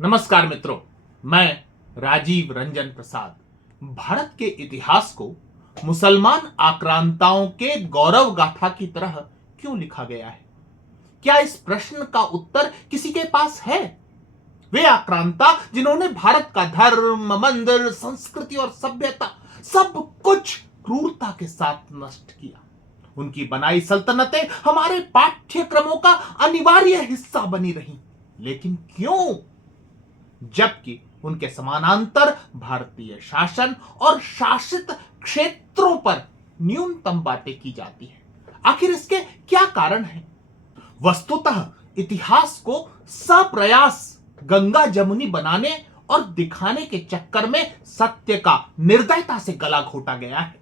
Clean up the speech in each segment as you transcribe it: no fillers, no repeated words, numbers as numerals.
नमस्कार मित्रों, मैं राजीव रंजन प्रसाद। भारत के इतिहास को मुसलमान आक्रांताओं के गौरव गाथा की तरह क्यों लिखा गया है? क्या इस प्रश्न का उत्तर किसी के पास है? वे आक्रांता जिन्होंने भारत का धर्म, मंदिर, संस्कृति और सभ्यता सब कुछ क्रूरता के साथ नष्ट किया। उनकी बनाई सल्तनतें हमारे पाठ्यक्रमों का अनिवार्य हिस्सा बनी रहीं। लेकिन क्यों? जबकि उनके समानांतर भारतीय शासन और शासित क्षेत्रों पर न्यूनतम बातें की जाती है। आखिर इसके क्या कारण हैं? वस्तुतः इतिहास को सप्रयास गंगा जमुनी बनाने और दिखाने के चक्कर में सत्य का निर्दयता से गला घोटा गया है।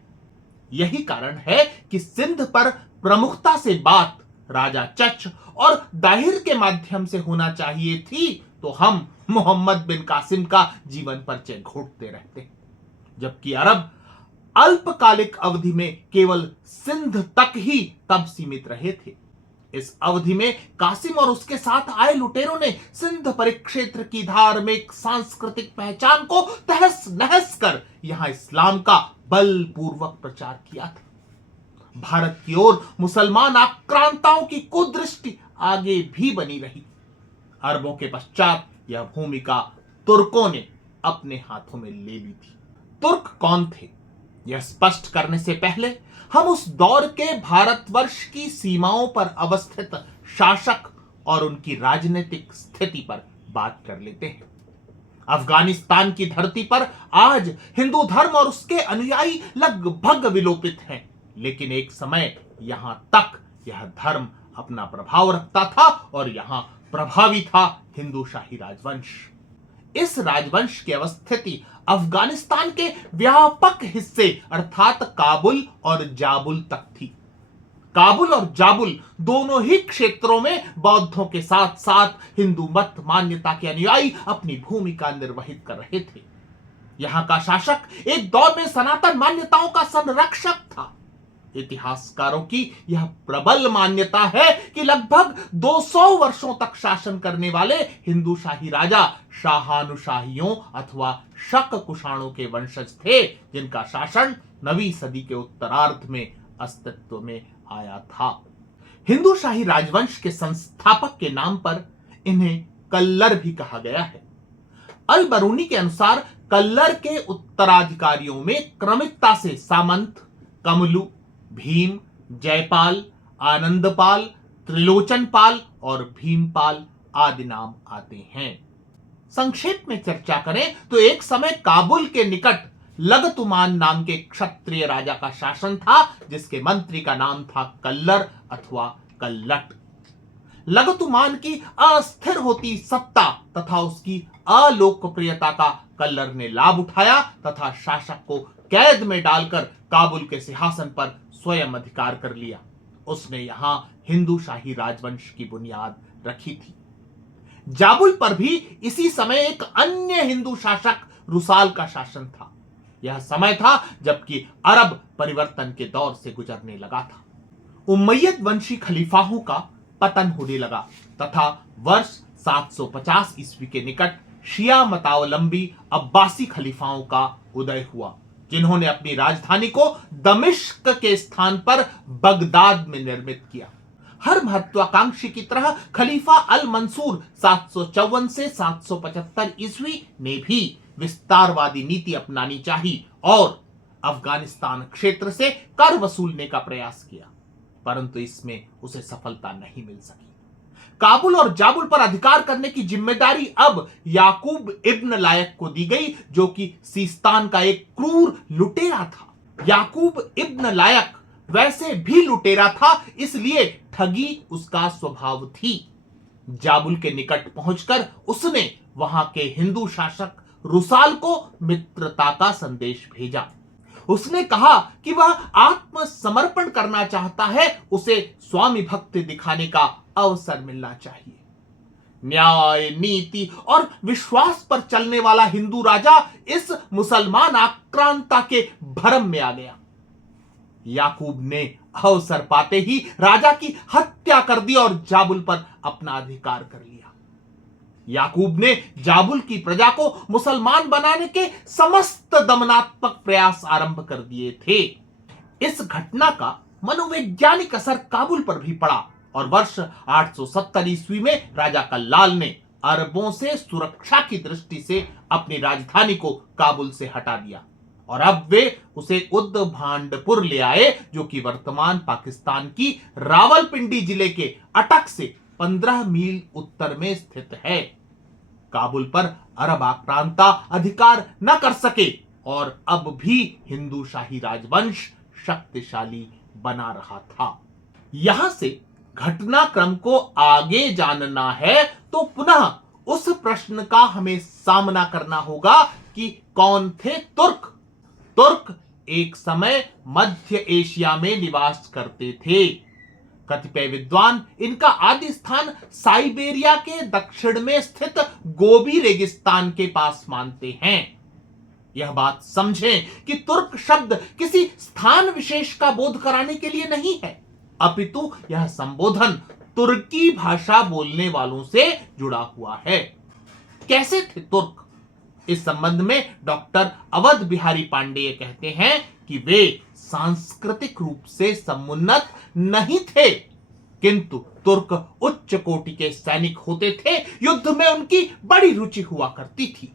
यही कारण है कि सिंध पर प्रमुखता से बात राजा चच और दाहिर के माध्यम से होना चाहिए थी, तो हम मोहम्मद बिन कासिम का जीवन परिचय घोटते रहते हैं। जबकि अरब अल्पकालिक अवधि में केवल सिंध तक ही तब सीमित रहे थे। इस अवधि में कासिम और उसके साथ आए लुटेरों ने सिंध परिक्षेत्र की धार्मिक सांस्कृतिक पहचान को तहस नहस कर यहां इस्लाम का बलपूर्वक प्रचार किया था। भारत की ओर मुसलमान आक्रांताओं की कुदृष्टि आगे भी बनी रही। अरबों के पश्चात यह भूमिका तुर्कों ने अपने हाथों में ले ली थी। तुर्क कौन थे, यह स्पष्ट करने से पहले हम उस दौर के भारतवर्ष की सीमाओं पर अवस्थित शासक और उनकी राजनीतिक स्थिति पर बात कर लेते हैं। अफगानिस्तान की धरती पर आज हिंदू धर्म और उसके अनुयायी लगभग विलोपित हैं, लेकिन एक समय यहां तक यह धर्म अपना प्रभाव रखता था और यहां प्रभावी था हिंदू शाही राजवंश। इस राजवंश की अवस्थिति अफगानिस्तान के व्यापक हिस्से अर्थात काबुल और जाबुल तक थी। काबुल और जाबुल दोनों ही क्षेत्रों में बौद्धों के साथ साथ हिंदू मत मान्यता के अनुयायी अपनी भूमिका निर्वहित कर रहे थे। यहां का शासक एक दौर में सनातन मान्यताओं का संरक्षक था। इतिहासकारों की यह प्रबल मान्यता है कि लगभग 200 वर्षों तक शासन करने वाले हिंदू शाही राजा शाहानुशाहियों अथवा शक कुषाणों के वंशज थे, जिनका शासन 9वीं सदी के उत्तरार्ध में अस्तित्व में आया था। हिंदू शाही राजवंश के संस्थापक के नाम पर इन्हें कल्लर भी कहा गया है। अल बरूनी के अनुसार कल्लर के उत्तराधिकारियों में क्रमिकता से सामंत, कमलू, भीम, जयपाल, आनंदपाल, त्रिलोचनपाल और भीमपाल आदि नाम आते हैं। संक्षेप में चर्चा करें तो एक समय काबुल के निकट लगतुमान नाम के क्षत्रिय राजा का शासन था, जिसके मंत्री का नाम था कल्लर अथवा कल्लट। लगतुमान की अस्थिर होती सत्ता तथा उसकी अलोकप्रियता का कल्लर ने लाभ उठाया तथा शासक को कैद में डालकर काबुल के सिंहासन पर स्वयं अधिकार कर लिया। उसने यहां हिंदू शाही राजवंश की बुनियाद रखी थी। जाबुल पर भी इसी समय एक अन्य हिंदू शासक रुसाल का शासन था। यह समय था जबकि अरब परिवर्तन के दौर से गुजरने लगा था। उम्मय्यद वंशी खलीफाओं का पतन होने लगा तथा वर्ष 750 ईस्वी के निकट शिया मतावलंबी अब्बासी खलीफाओं का उदय हुआ, जिन्होंने अपनी राजधानी को दमिश्क के स्थान पर बगदाद में निर्मित किया। हर महत्वाकांक्षी की तरह खलीफा अल मंसूर 754 से 775 ईस्वी ने भी विस्तारवादी नीति अपनानी चाहिए और अफगानिस्तान क्षेत्र से कर वसूलने का प्रयास किया, परंतु इसमें उसे सफलता नहीं मिल सकी। काबुल और जाबुल पर अधिकार करने की जिम्मेदारी अब याकूब इब्न लायक को दी गई, जो कि सीस्तान का एक क्रूर लुटेरा था। याकूब इब्न लायक वैसे भी लुटेरा था, इसलिए ठगी उसका स्वभाव थी। जाबुल के निकट पहुंचकर उसने वहां के हिंदू शासक रुसाल को मित्रता का संदेश भेजा। उसने कहा कि वह आत्मसमर्पण करना चाहता है, उसे स्वामी भक्ति दिखाने का अवसर मिलना चाहिए। न्याय, नीति और विश्वास पर चलने वाला हिंदू राजा इस मुसलमान आक्रांता के भरम में आ गया। याकूब ने अवसर पाते ही राजा की हत्या कर दी और जाबुल पर अपना अधिकार कर लिया। याकूब ने जाबुल की प्रजा को मुसलमान बनाने के समस्त दमनात्मक प्रयास आरंभ कर दिए थे। इस घटना का मनोवैज्ञानिक असर काबुल पर भी पड़ा और वर्ष 870 ईस्वी में राजा कल्लाल ने अरबों से सुरक्षा की दृष्टि से अपनी राजधानी को काबुल से हटा दिया और अब वे उसे उद्भांडपुर ले आए, जो कि वर्तमान पाकिस्तान की रावलपिंडी जिले के अटक से 15 मील उत्तर में स्थित है। काबुल पर अरब आक्रांता अधिकार न कर सके और अब भी हिंदू शाही राजवंश शक्तिशाली बना रहा था। यहां से घटनाक्रम को आगे जानना है तो पुनः उस प्रश्न का हमें सामना करना होगा कि कौन थे तुर्क। तुर्क एक समय मध्य एशिया में निवास करते थे। कतिपय विद्वान इनका आदि स्थान साइबेरिया के दक्षिण में स्थित गोबी रेगिस्तान के पास मानते हैं। यह बात समझें कि तुर्क शब्द किसी स्थान विशेष का बोध कराने के लिए नहीं है, अपितु यह संबोधन तुर्की भाषा बोलने वालों से जुड़ा हुआ है। कैसे थे तुर्क? इस संबंध में डॉक्टर अवध बिहारी पांडेय कहते हैं कि वे सांस्कृतिक रूप से समुन्नत नहीं थे, किंतु तुर्क उच्च कोटि के सैनिक होते थे। युद्ध में उनकी बड़ी रुचि हुआ करती थी।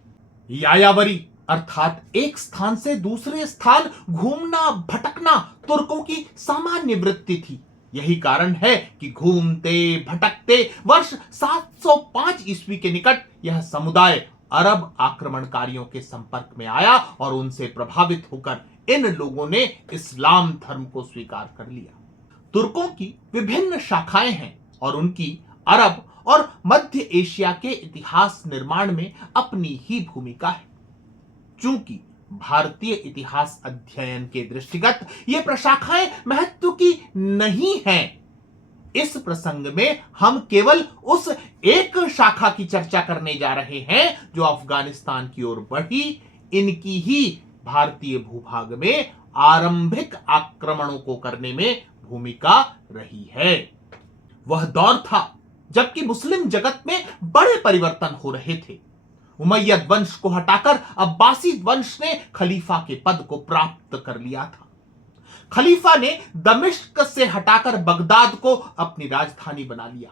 यायावरी अर्थात एक स्थान से दूसरे स्थान घूमना भटकना तुर्कों की सामान्य वृत्ति थी। यही कारण है कि घूमते भटकते वर्ष 705 ईस्वी के निकट यह समुदाय अरब आक्रमणकारियों के संपर्क में आया और उनसे प्रभावित होकर इन लोगों ने इस्लाम धर्म को स्वीकार कर लिया। तुर्कों की विभिन्न शाखाएं हैं और उनकी अरब और मध्य एशिया के इतिहास निर्माण में अपनी ही भूमिका है। चूंकि भारतीय इतिहास अध्ययन के दृष्टिगत ये प्रशाखाएं महत्व की नहीं हैं, इस प्रसंग में हम केवल उस एक शाखा की चर्चा करने जा रहे हैं जो अफगानिस्तान की ओर बढ़ी। इनकी ही भारतीय भूभाग में आरंभिक आक्रमणों को करने में भूमिका रही है। वह दौर था जबकि मुस्लिम जगत में बड़े परिवर्तन हो रहे थे। उमैयद वंश को हटाकर अब्बासी वंश ने खलीफा के पद को प्राप्त कर लिया था। खलीफा ने दमिश्क से हटाकर बगदाद को अपनी राजधानी बना लिया।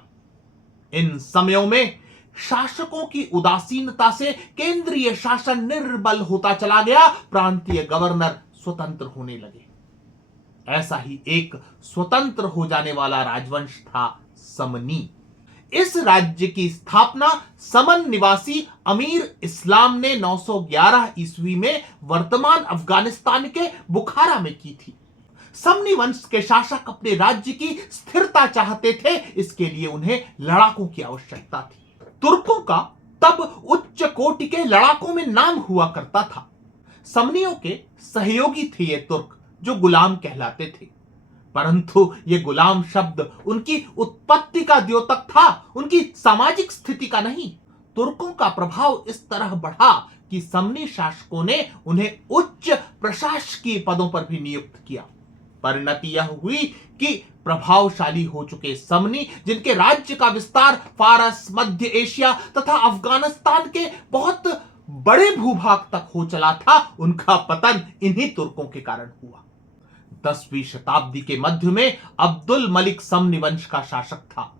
इन समयों में शासकों की उदासीनता से केंद्रीय शासन निर्बल होता चला गया। प्रांतीय गवर्नर स्वतंत्र होने लगे। ऐसा ही एक स्वतंत्र हो जाने वाला राजवंश था समनी। इस राज्य की स्थापना समन निवासी अमीर इस्लाम ने 911 ईस्वी में वर्तमान अफगानिस्तान के बुखारा में की थी। समनी वंश के शासक अपने राज्य की स्थिरता चाहते थे, इसके लिए उन्हें लड़ाकों की आवश्यकता थी। तुर्कों का तब उच्च कोटि के लड़ाकों में नाम हुआ करता था। समनियों के सहयोगी थे ये तुर्क, जो गुलाम कहलाते थे, परंतु ये गुलाम शब्द उनकी उत्पत्ति का द्योतक था, उनकी सामाजिक स्थिति का नहीं। तुर्कों का प्रभाव इस तरह बढ़ा कि समनी शासकों ने उन्हें उच्च प्रशासकीय पदों पर भी नियुक्त किया। परिणति यह हुई कि प्रभावशाली हो चुके समनी, जिनके राज्य का विस्तार फारस, मध्य एशिया तथा अफगानिस्तान के बहुत बड़े भूभाग तक हो चला था, उनका पतन इन्हीं तुर्कों के कारण हुआ। 10वीं शताब्दी के मध्य में अब्दुल मलिक समनी वंश का शासक था।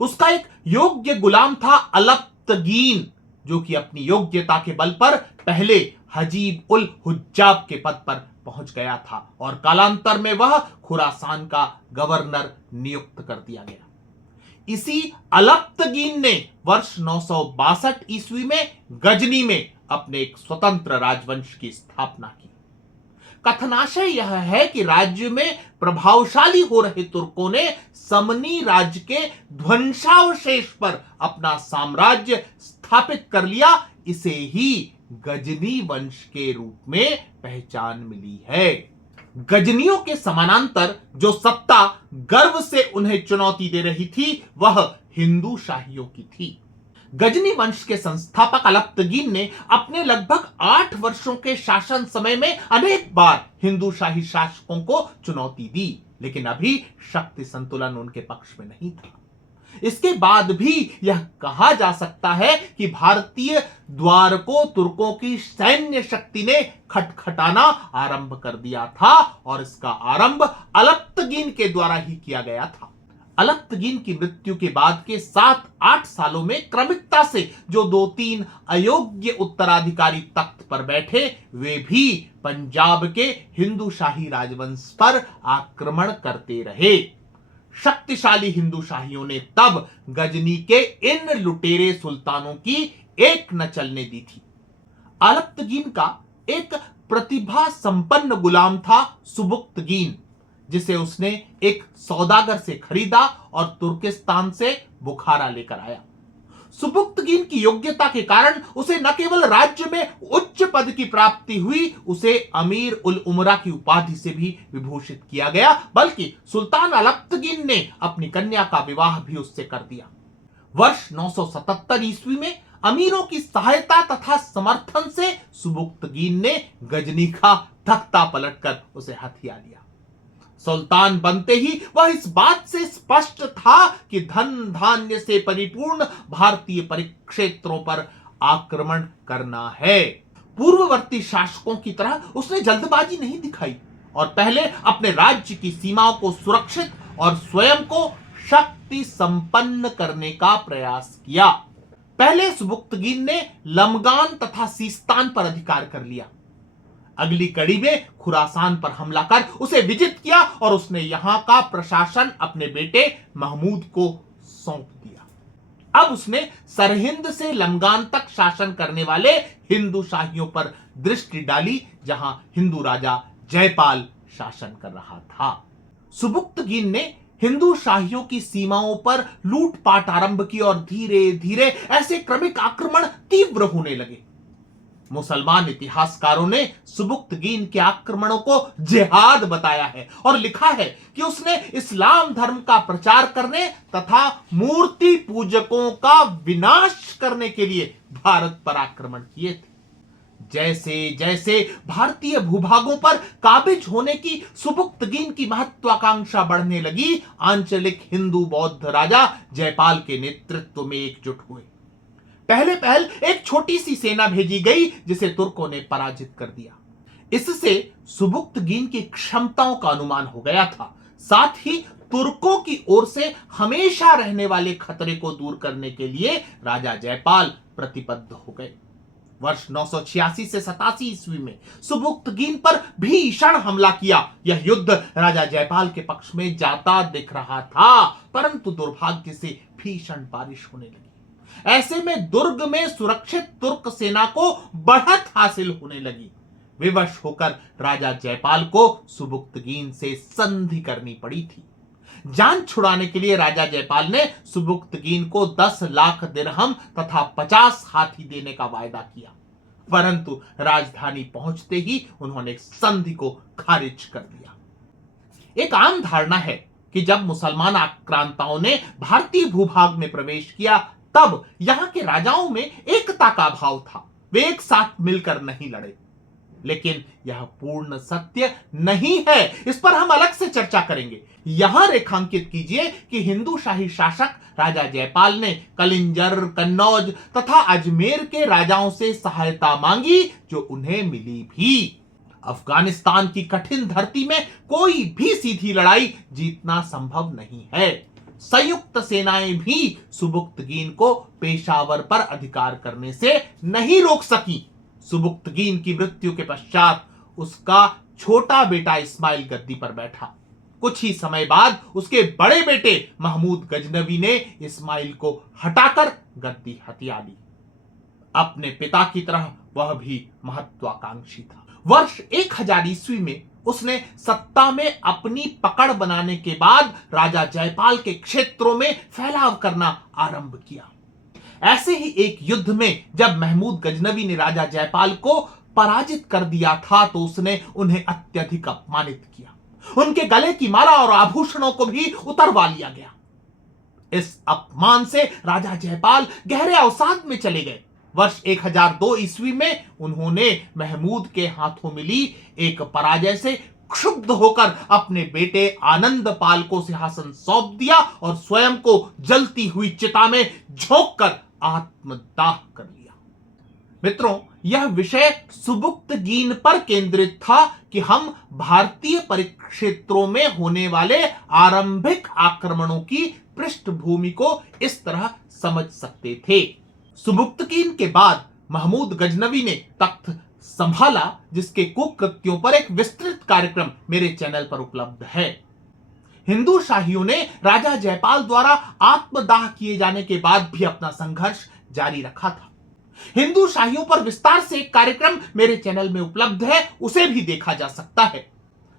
उसका एक योग्य गुलाम था अलप्तगीन, जो कि अपनी योग्यता के बल पर पहले हजीब उल हुज्जाब के पद पर पहुंच गया था और कालांतर में वह खुरासान का गवर्नर नियुक्त कर दिया गया। इसी अलप्तगीन ने वर्ष 962 ईस्वी में गजनी में अपने एक स्वतंत्र राजवंश की स्थापना की। कथनाशय यह है कि राज्य में प्रभावशाली हो रहे तुर्कों ने समनी राज्य के ध्वंसावशेष पर अपना साम्राज्य स्थापित कर लिया। इसे ही गजनी वंश के रूप में पहचान मिली है। गजनियों के समानांतर जो सत्ता गर्व से उन्हें चुनौती दे रही थी, वह हिंदू शाहियों की थी। गजनी वंश के संस्थापक अलप्तगीन ने अपने लगभग 8 वर्षों के शासन समय में अनेक बार हिंदू शाही शासकों को चुनौती दी, लेकिन अभी शक्ति संतुलन उनके पक्ष में नहीं था। इसके बाद भी यह कहा जा सकता है कि भारतीय द्वार को तुर्कों की सैन्य शक्ति ने खटखटाना आरंभ कर दिया था और इसका आरंभ अलप्तगीन के द्वारा ही किया गया था। अलप्तगीन की मृत्यु के बाद के 7-8 सालों में क्रमिकता से जो 2-3 अयोग्य उत्तराधिकारी तख्त पर बैठे, वे भी पंजाब के हिंदू शाही राजवंश पर आक्रमण करते रहे। शक्तिशाली हिंदू शाहियों ने तब गजनी के इन लुटेरे सुल्तानों की एक न चलने दी थी। अलप्तगीन का एक प्रतिभा संपन्न गुलाम था सुबुक्तगीन, जिसे उसने एक सौदागर से खरीदा और तुर्किस्तान से बुखारा लेकर आया। सुबुक्तगीन की योग्यता के कारण उसे न केवल राज्य में उच्च पद की प्राप्ति हुई, उसे अमीर उल उमरा की उपाधि से भी विभूषित किया गया, बल्कि सुल्तान अलप्तगीन ने अपनी कन्या का विवाह भी उससे कर दिया। वर्ष 977 ईस्वी में अमीरों की सहायता तथा समर्थन से सुबुक्तगीन ने गजनी का तख्ता पलटकर उसे हथिया लिया। सुल्तान बनते ही वह इस बात से स्पष्ट था कि धन धान्य से परिपूर्ण भारतीय परिक्षेत्रों पर आक्रमण करना है। पूर्ववर्ती शासकों की तरह उसने जल्दबाजी नहीं दिखाई और पहले अपने राज्य की सीमाओं को सुरक्षित और स्वयं को शक्ति संपन्न करने का प्रयास किया। पहले सुबुक्तगीन ने लमगान तथा सीस्तान पर अधिकार कर लिया। अगली कड़ी में खुरासान पर हमला कर उसे विजित किया और उसने यहां का प्रशासन अपने बेटे महमूद को सौंप दिया। अब उसने सरहिंद से लमगान तक शासन करने वाले हिंदू शाहियों पर दृष्टि डाली, जहां हिंदू राजा जयपाल शासन कर रहा था। सुबुक्तगीन ने हिंदू शाहियों की सीमाओं पर लूटपाट आरंभ की और धीरे धीरे ऐसे क्रमिक आक्रमण तीव्र होने लगे। मुसलमान इतिहासकारों ने सुबुक्तगीन के आक्रमणों को जिहाद बताया है और लिखा है कि उसने इस्लाम धर्म का प्रचार करने तथा मूर्ति पूजकों का विनाश करने के लिए भारत पर आक्रमण किए थे। जैसे जैसे भारतीय भूभागों पर काबिज होने की सुबुक्तगीन की महत्वाकांक्षा बढ़ने लगी, आंचलिक हिंदू बौद्ध राजा जयपाल के नेतृत्व में एकजुट हुए। पहले पहल एक छोटी सी सेना भेजी गई, जिसे तुर्कों ने पराजित कर दिया। इससे सुबुक्तगीन की क्षमताओं का अनुमान हो गया था। साथ ही तुर्कों की ओर से हमेशा रहने वाले खतरे को दूर करने के लिए राजा जयपाल प्रतिबद्ध हो गए। वर्ष 986 से 87 ईस्वी में सुबुक्तगीन पर भीषण हमला किया। यह युद्ध राजा जयपाल के पक्ष में जाता दिख रहा था, परंतु दुर्भाग्य से भीषण बारिश होने लगी। ऐसे में दुर्ग में सुरक्षित तुर्क सेना को बढ़त हासिल होने लगी। विवश होकर राजा जयपाल को सुबुक्तगीन से संधि करनी पड़ी थी। जान छुड़ाने के लिए राजा जयपाल ने सुबुक्तगीन को 10 लाख दिरहम तथा 50 हाथी देने का वायदा किया, परंतु राजधानी पहुंचते ही उन्होंने संधि को खारिज कर दिया। एक आम धारणा है कि जब मुसलमान आक्रांताओं ने भारतीय भूभाग में प्रवेश किया, तब यहां के राजाओं में एकता का भाव था। वे एक साथ मिलकर नहीं लड़े, लेकिन यह पूर्ण सत्य नहीं है। इस पर हम अलग से चर्चा करेंगे। यहां रेखांकित कीजिए कि हिंदू शाही शासक राजा जयपाल ने कलिंजर, कन्नौज तथा अजमेर के राजाओं से सहायता मांगी, जो उन्हें मिली भी। अफगानिस्तान की कठिन धरती में कोई भी सीधी लड़ाई जीतना संभव नहीं है। संयुक्त सेनाएं भी सुबुक्तगीन को पेशावर पर अधिकार करने से नहीं रोक सकी। सुबुक्तगीन की मृत्यु के पश्चात उसका छोटा बेटा इस्माइल गद्दी पर बैठा। कुछ ही समय बाद उसके बड़े बेटे महमूद गजनवी ने इस्माइल को हटाकर गद्दी हथिया ली। अपने पिता की तरह वह भी महत्वाकांक्षी था। वर्ष 1000 ईस्वी में उसने सत्ता में अपनी पकड़ बनाने के बाद राजा जयपाल के क्षेत्रों में फैलाव करना आरंभ किया। ऐसे ही एक युद्ध में जब महमूद गजनवी ने राजा जयपाल को पराजित कर दिया था, तो उसने उन्हें अत्यधिक अपमानित किया। उनके गले की माला और आभूषणों को भी उतरवा लिया गया। इस अपमान से राजा जयपाल गहरे अवसाद में चले गए। वर्ष 1002 ईस्वी में उन्होंने महमूद के हाथों मिली एक पराजय से क्षुब्ध होकर अपने बेटे आनंद पाल को सिंहासन सौंप दिया और स्वयं को जलती हुई चिता में झोंककर आत्मदाह कर लिया। मित्रों, यह विषय सुबुक्तगीन पर केंद्रित था कि हम भारतीय परिक्षेत्रों में होने वाले आरंभिक आक्रमणों की पृष्ठभूमि को इस तरह समझ सकते थे। सुबुक्तगीन के बाद महमूद गजनवी ने तख्त संभाला, जिसके कुकृत्यों पर एक विस्तृत कार्यक्रम मेरे चैनल पर उपलब्ध है। हिंदू शाहियों ने राजा जयपाल द्वारा आत्मदाह किए जाने के बाद भी अपना संघर्ष जारी रखा था। हिंदू शाहियों पर विस्तार से एक कार्यक्रम मेरे चैनल में उपलब्ध है, उसे भी देखा जा सकता है।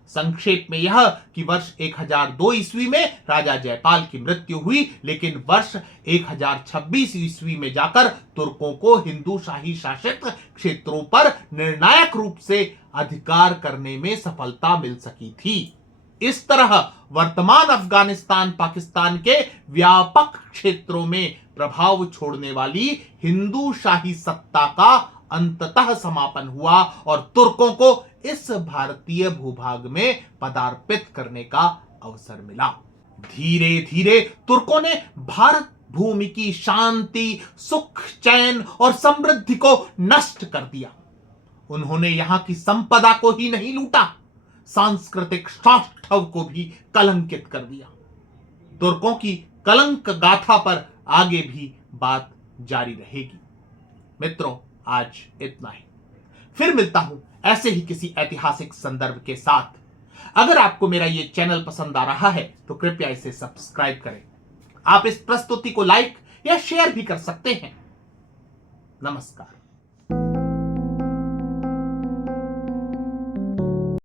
संक्षेप में यह कि वर्ष 1002 ईस्वी में राजा जयपाल की मृत्यु हुई, लेकिन वर्ष 1026 ईस्वी में जाकर तुर्कों को हिंदू शाही शासित क्षेत्रों पर निर्णायक रूप से अधिकार करने में सफलता मिल सकी थी। इस तरह वर्तमान अफगानिस्तान पाकिस्तान के व्यापक क्षेत्रों में प्रभाव छोड़ने वाली हिंदू शाही सत्ता का अंततः समापन हुआ और तुर्कों को इस भारतीय भूभाग में पदार्पित करने का अवसर मिला। धीरे धीरे तुर्कों ने भारत भूमि की शांति, सुख, चैन और समृद्धि को नष्ट कर दिया। उन्होंने यहां की संपदा को ही नहीं लूटा, सांस्कृतिक सौष्ठव को भी कलंकित कर दिया। तुर्कों की कलंक गाथा पर आगे भी बात जारी रहेगी। मित्रों, आज इतना ही। फिर मिलता हूं ऐसे ही किसी ऐतिहासिक संदर्भ के साथ। अगर आपको मेरा ये चैनल पसंद आ रहा है तो कृपया इसे सब्सक्राइब करें। आप इस प्रस्तुति को लाइक या शेयर भी कर सकते हैं। नमस्कार।